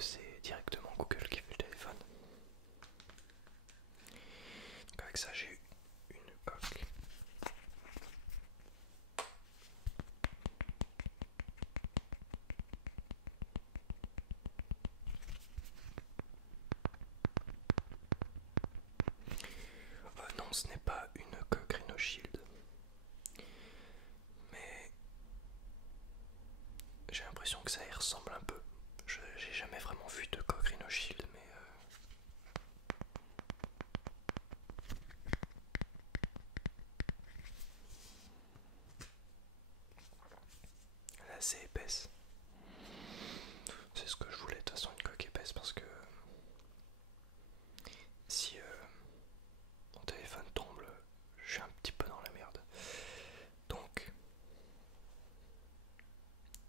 que c'est directement Google qui fait le téléphone. Donc avec ça j'ai une coque. Non, ce n'est pas une coque Rhino Shield, mais j'ai l'impression que ça y ressemble un peu. J'ai jamais vraiment vu de coque Rhino Shield, mais elle est assez épaisse. C'est ce que je voulais, de toute façon, une coque épaisse, parce que si mon téléphone tombe, je suis un petit peu dans la merde. Donc,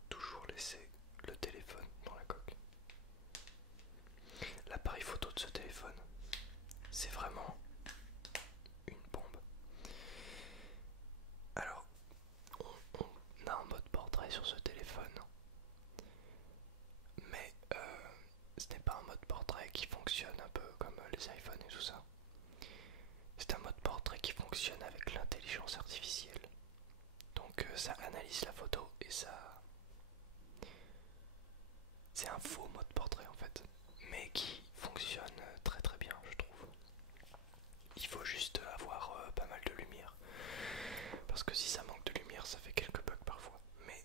toujours laisser le téléphone dans la coque. L'appareil photo de ce téléphone, c'est vraiment une bombe. Alors, on a un mode portrait sur ce téléphone, mais ce n'est pas un mode portrait qui fonctionne un peu comme les iPhones et tout ça. C'est un mode portrait qui fonctionne avec l'intelligence artificielle. Donc ça analyse la photo et ça... C'est un faux mode portrait en fait, mais qui fonctionne très très bien je trouve. Il faut juste avoir pas mal de lumière, parce que si ça manque de lumière ça fait quelques bugs parfois. Mais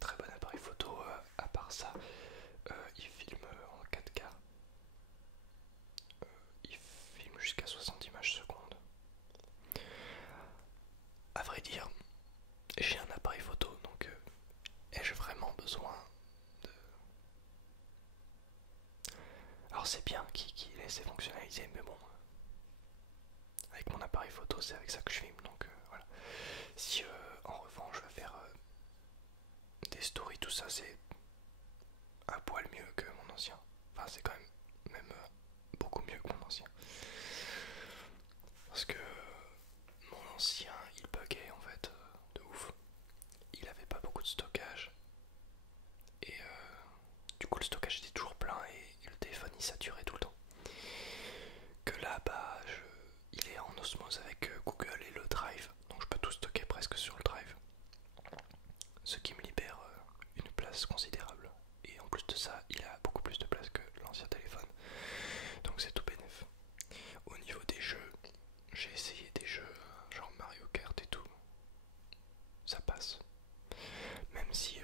très bon appareil photo, à part ça, il filme en 4K, il filme jusqu'à 60 images secondes. À vrai dire, j'ai un appareil photo, donc ai-je vraiment besoin de... Alors c'est bien qu'il ait ses fonctionnalités, mais bon, avec mon appareil photo c'est avec ça que je filme, donc voilà. Si en revanche je veux faire des stories, tout ça, c'est un poil mieux que mon ancien. Enfin c'est quand même beaucoup mieux que mon ancien. Parce que mon ancien il buguait en fait de ouf. Il avait pas beaucoup de stockage. Et du coup le stockage était toujours plein et le téléphone il saturait tout le temps. Que là bah il est en osmose avec Google et le Drive. Donc je peux tout stocker presque sur le Drive. Ce qui me libère une place considérable. Et en plus de ça, il a beaucoup plus de place que l'ancien téléphone. Donc c'est tout bénef. Au niveau des jeux, j'ai essayé des jeux genre Mario Kart et tout. Ça passe. Même si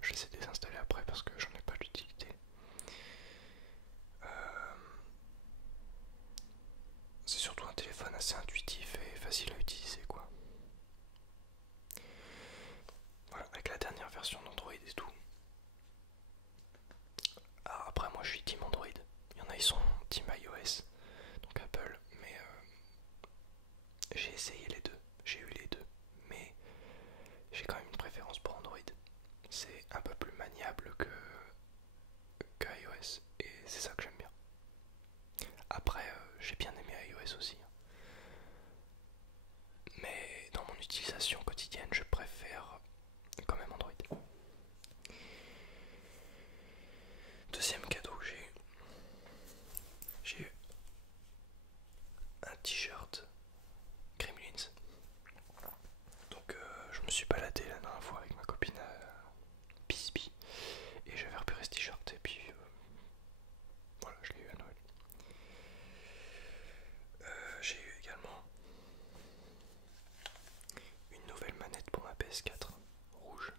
je les ai désinstallés après parce que j'en ai pas l'utilité. C'est surtout un téléphone assez intuitif et facile à utiliser quoi. Voilà, avec la dernière version d'Android et tout. Alors après moi je suis team Android. Il y en a ils sont team iOS, donc Apple, mais j'ai essayé les deux, j'ai eu les deux, mais j'ai quand même une préférence pour Android. C'est un peu plus maniable que iOS et c'est ça que j'aime bien. Après j'ai bien aimé iOS aussi, mais dans mon utilisation quotidienne je préfère quand même Android. Deuxième cadeau que j'ai eu un t-shirt Gremlins. Donc je me suis baladé la dernière fois avec ma copine à Bisbee et j'avais repéré ce t-shirt et puis voilà, je l'ai eu à Noël. J'ai eu également une nouvelle manette pour ma PS4 rouge.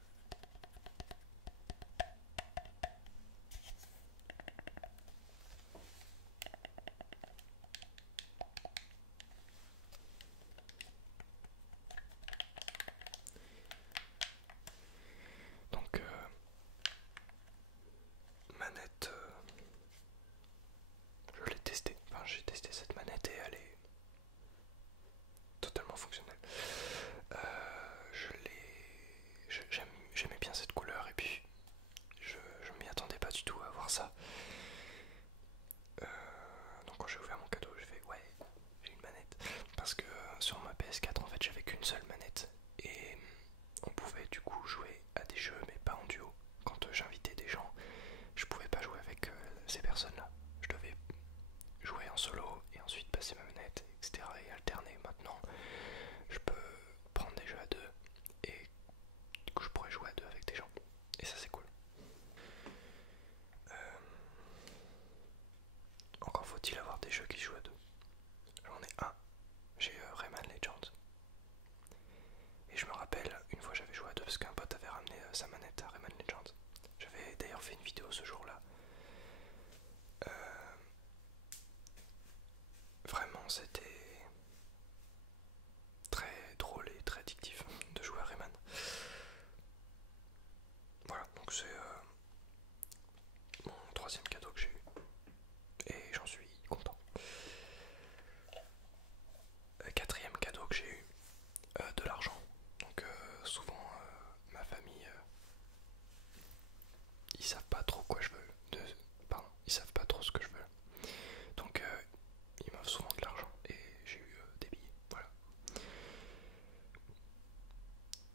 Donc manette, je l'ai testée, enfin j'ai testé cette manette et elle est totalement fonctionnelle. J'aimais bien cette couleur et puis je m'y attendais pas du tout à voir ça. Donc quand j'ai ouvert mon cadeau, j'ai fait ouais, j'ai une manette. Parce que sur ma PS4 en fait j'avais qu'une seule manette et on pouvait du coup jouer à des jeux mais pas en duo. Quand j'invitais des gens, je pouvais pas jouer ces personnes-là. Je devais jouer en solo et ensuite passer ma manette, etc. et alterner. Maintenant, je peux prendre des jeux à deux et du coup je pourrais jouer à deux avec des gens. Et ça c'est cool. Encore faut-il avoir des jeux qui jouent à deux. J'en ai un. J'ai Rayman Legends. Et je me rappelle, une fois j'avais joué à deux parce qu'un pote avait ramené sa manette à Rayman Legends. J'avais d'ailleurs fait une vidéo ce jour-là. Vraiment c'était très drôle et très addictif de jouer à Rayman. Voilà, donc c'est mon troisième cadeau que j'ai eu. Et j'en suis content. Quatrième cadeau que j'ai eu, de l'argent. Donc souvent ma famille, ils savent pas trop quoi je veux. Pardon, ils savent pas trop ce que je veux. Donc ils m'offrent souvent de l'argent et j'ai eu des billets. Voilà.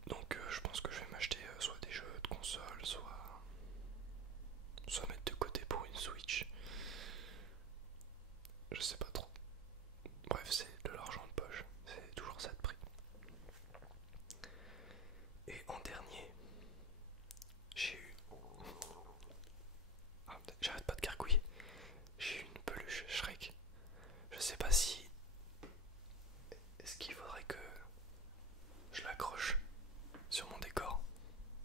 Donc je pense que je vais m'acheter soit des jeux de console, soit mettre de côté pour une Switch. Je sais pas trop. Bref, c'est de l'argent de poche. C'est toujours ça de prix. Et en dernier, j'ai eu... Ah, j'arrête pas de gargouiller. J'ai eu une peluche Shrek. Je sais pas si... Est-ce qu'il faudrait que je l'accroche sur mon décor?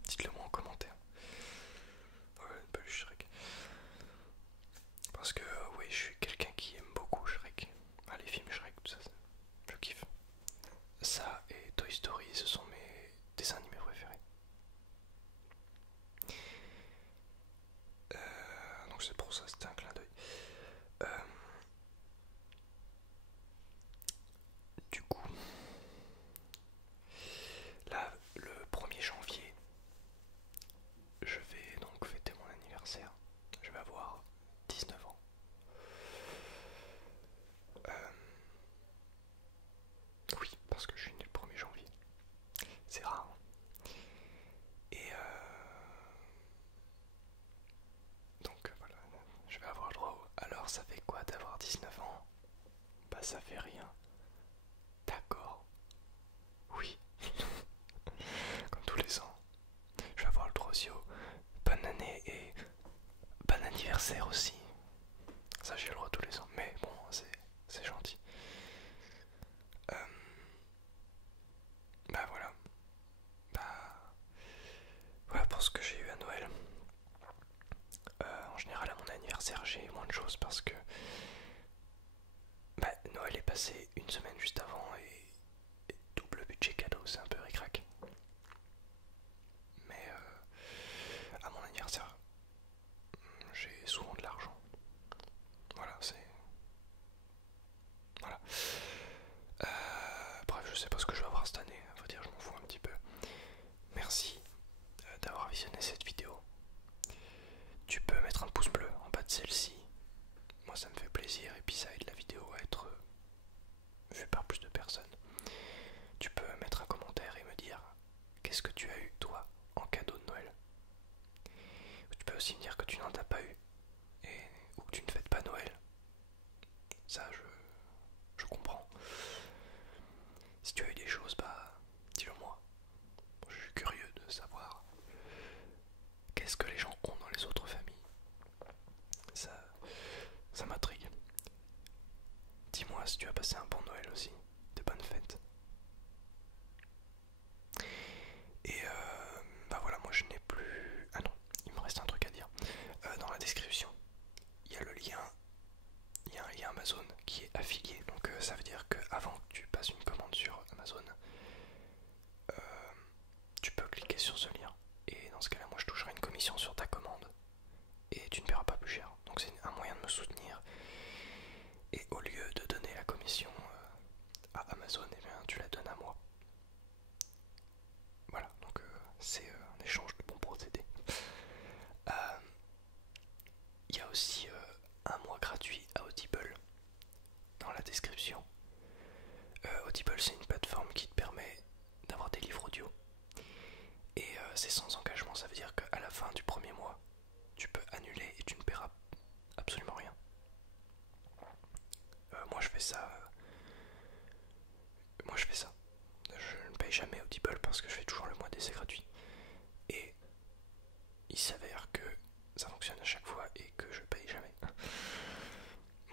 Dites-le moi en commentaire. Ouais, une peluche Shrek. Parce que oui, je suis quelqu'un qui aime beaucoup Shrek. Ah, les films Shrek, tout ça, je kiffe. Ça et Toy Story, ce sont mes dessins animés préférés. Donc c'est pour ça, c'était un clin d'œil. Du coup, là, le 1er janvier, je vais donc fêter mon anniversaire. Je vais avoir 19 ans. Oui, parce que je suis né le 1er janvier. C'est rare. Et donc voilà, je vais avoir le droit. Alors ça fait quoi d'avoir 19 ans? Bah ça fait rien. D'accord. Oui. Comme tous les ans. Je vais avoir le droit aussi au bonne année et bon anniversaire aussi. Ça j'ai le droit tous les ans. Mais bon, c'est gentil. Bah voilà. Bah voilà pour ce que j'ai eu à Noël. En général à mon anniversaire j'ai moins de choses parce que bah, Noël est passé une semaine juste avant et double budget cadeau, c'est un peu ric-rac. Mais à mon anniversaire j'ai souvent de l'argent. Voilà, c'est... Voilà. Bref, je sais pas ce que je vais avoir cette année, faut dire, je m'en fous un petit peu. Merci d'avoir visionné cette vidéo. Tu peux mettre un pouce bleu en bas de celle-ci. Moi ça me fait plaisir et puis ça aide la vidéo à être vue par plus de personnes. Tu peux mettre un commentaire et me dire qu'est-ce que tu as eu toi en cadeau de Noël. Tu peux aussi me dire que tu n'en as pas eu ou que tu ne fêtes pas Noël. Ça je comprends. Si tu as eu des choses, bah dis-le moi. Je suis curieux de savoir qu'est-ce que les gens ont dans les autres familles. Ça m'intrigue. Dis-moi si tu as passé un bon Noël aussi, de bonnes fêtes. Et bah voilà, moi je n'ai plus... Ah non, il me reste un truc à dire. Dans la description, il y a le lien, il y a un lien Amazon qui est affilié. Donc ça veut dire qu'avant que tu passes une commande sur Amazon, tu peux cliquer sur ce lien. Et dans ce cas-là, moi je toucherai une commission sur ta commande. Et tu ne paieras pas plus cher. Donc c'est un moyen de me soutenir. Et au lieu de donner la commission à Amazon, eh bien, tu la donnes à moi. Voilà, donc c'est un échange de bons procédés. Il y a aussi un mois gratuit à Audible dans la description. Audible, c'est une plateforme qui te permet d'avoir des livres audio. Et c'est sans engagement, ça veut dire qu'à la fin du premier mois, tu peux annuler et tu ne paieras fais ça. Moi je fais ça. Je ne paye jamais Audible parce que je fais toujours le mois d'essai gratuit. Et il s'avère que ça fonctionne à chaque fois et que je paye jamais.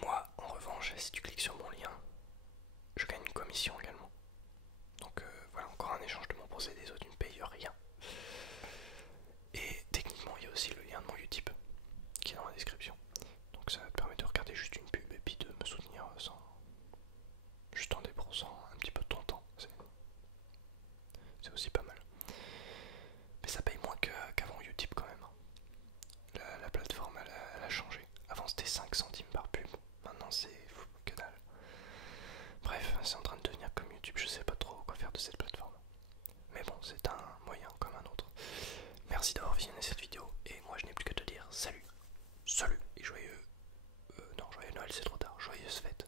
Moi, en revanche, si tu cliques sur mon lien, je gagne une commission également. Donc voilà, encore un échange de mon procédé, toi tu ne payes rien. Et techniquement, il y a aussi le lien de mon Utip qui est dans la description. Donc ça te permet de regarder juste une pub et puis de me soutenir sans... juste en débroussant un petit peu de ton temps. C'est aussi pas mal. Mais ça paye moins qu'avant Utip quand même. La plateforme elle a changé. Avant c'était 5 centimes par pub. Maintenant c'est que dalle. Bref, c'est en train de devenir comme YouTube. Je sais pas trop quoi faire de cette plateforme. Mais bon, c'est un moyen comme un autre. Merci d'avoir visionné cette vidéo. Et moi je n'ai plus que te dire salut. Salut et joyeux... non, joyeux Noël c'est trop tard. Joyeuses fêtes.